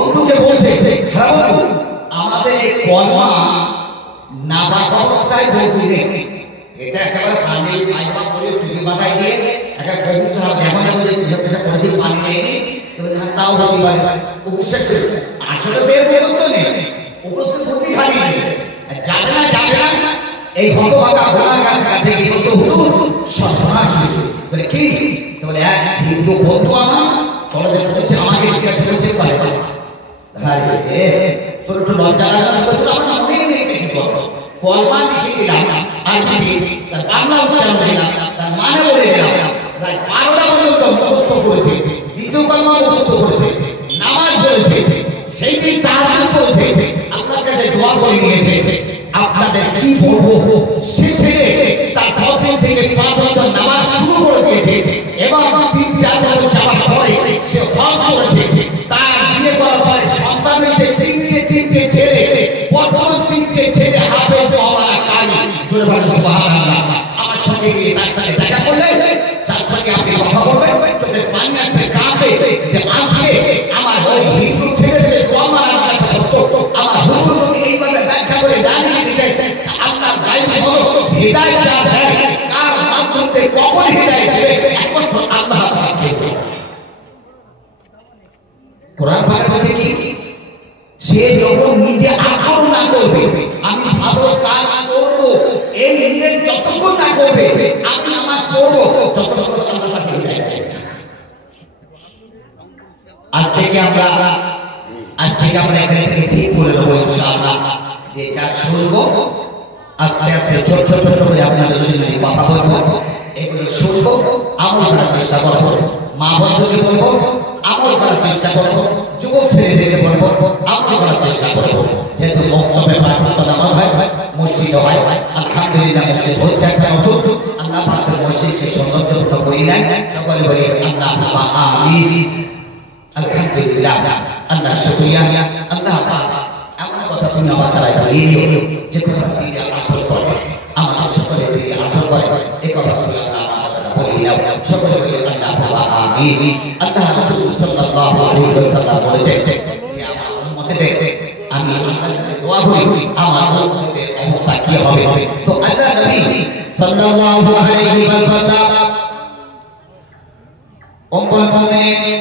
বন্ধুকে বলছে, হ্যাঁ বন্ধু, আমাদের এই কলমা নাবাক অবস্থায় বলতে নেই, এটা একেবারে পানি আইবা করে টুপি মাথায় দিয়ে একটা পবিত্র হবে, যেমন আমাদের পেশা পেশা করেছি পানি নেই, তাও হতে পারে। ও বিশ্বাস করে আসলে তো এর বেরোতো নেই, উপস্থিত বুদ্ধি খালি যাবে না যাবে না। এই হতভাগা ঘোড়ার কাছে গিয়ে বলতো, হুজুর সর্বনাশ বলে কি বলে, এক হিন্দু বন্ধু আমার কলেজে পড়ছে, আমাকে জিজ্ঞাসা করছে পারে তোর একটু লজ্জা লাগা, আমার মনে নেই কি করবো, কলমা লিখে দিলাম আর তার বাংলা উচ্চারণ দিলাম, তার মানে বলে দিলাম, প্রায় 12টা পর্যন্ত মুখস্থ করেছে, দ্বিতীয় কলমা মুখস্থ করেছে, নামাজ পড়েছে, সেই দিন তাহাজ্জুদ করেছে, আল্লাহর কাছে দোয়া করে নিয়েছে। আপনাদের কি বলবো, সে ছেলে তার 10 দিন থেকে 5 ওয়াক্ত নামাজ শুরু করে দিয়েছে এবং 3-4 বছর যাওয়ার পরে সে হজ করেছে, তার বিয়ে করার পরে সন্তান হয়েছে, তিনটে ছেলে, প্রথম 3টে ছেলে হাফেজ মাওলানা কারি, জোরে বলেন সুবহানাল্লাহ। আমার সঙ্গে গিয়ে তার সাথে দেখা করলে, তার সঙ্গে আপনি কথা বলবেন, চোখে পানি আসবে, কাঁপবে যে আজকে আমার ওই হিন্দু ছেলেকে কলমা আমার কাছে করতো, আমার হুজুর যদি এইভাবে ব্যাখ্যা করে জানিয়ে দিতে, আল্লাহ গায়েব হলো হিদায়াত দেয়, কার মাধ্যমে কখন হিদায়াত দেবে একমাত্র আল্লাহ তাআলা জানেন। কোরআন পাকের মধ্যে কি, সে যখন নিজে আগ্রহ না করবে, আমি ভালো কাজ করবো, এই নিজে যতক্ষণ না করবে আমি নামাজ পড়বো, ততক্ষণ আল্লাহ তাকে হিদায়াত দেবে। আজ থেকে আমরা এখানে থেকে ঠিক করে নেবো ইনশাআল্লাহ, যে যা শুনবো আস্তে আস্তে ছোট ছোট করে আপনাদের সঙ্গে কথা বলবো, এগুলো শুনবো, আমল করার চেষ্টা করবো, মা বন্ধুকে বলবো আমল করার চেষ্টা করবো, যুবক ছেলেদেরকে বলবো আমল করার চেষ্টা করবো। যেহেতু বক্তব্যে প্রার্থনা নামাজ হয়, মসজিদ হয়, আলহামদুলিল্লাহ মসজিদ হচ্ছে একটা নতুন, আল্লাহ পাকের মসজিদকে সৌন্দর্যপূর্ণ করি নাই, সকলে বলি আল্লাহুম্মা আমিন। আলহামদুলিল্লাহ, আল্লাহ শুকরিয়া, আল্লাহ পাক এমন কথা তুমি আমার দ্বারা বলিয়ে দিও যে কথা দিয়ে আসল করে, আমাদের সকলে দিয়ে আসল করে, এই কথা তুমি আল্লাহ আমার দ্বারা বলিয়ে দাও, সকলে বলি আল্লাহুম্মা আমিন। আল্লাহ রাসূল সাল্লাল্লাহু আলাইহি ওয়াসাল্লাম বলেছেন যে আমার উম্মতদের আমি আল্লাহর কাছে দোয়া করি আমার উম্মতের অবস্থা কি হবে। তো আল্লাহ নবী সাল্লাল্লাহু আলাইহি ওয়াসাল্লাম উম্মুল মুমিনিন